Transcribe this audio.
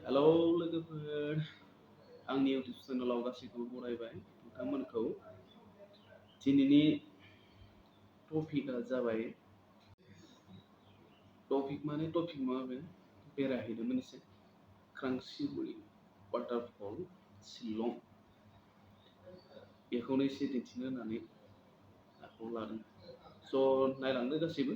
hello लोगोफोर आंनि YouTube चेनेलाव गासैखौबो बरायबाय नोंथांमोनखौ दिनैनि टपिकआ जाबाय टपिक नङा बे बेरायहैदोंमोन एसे क्रांसिगुरि वाटारफल शिलं बेखौनो एसे दिन्थिनो होननानै आखायाव लादों स' नायलांदो गासैबो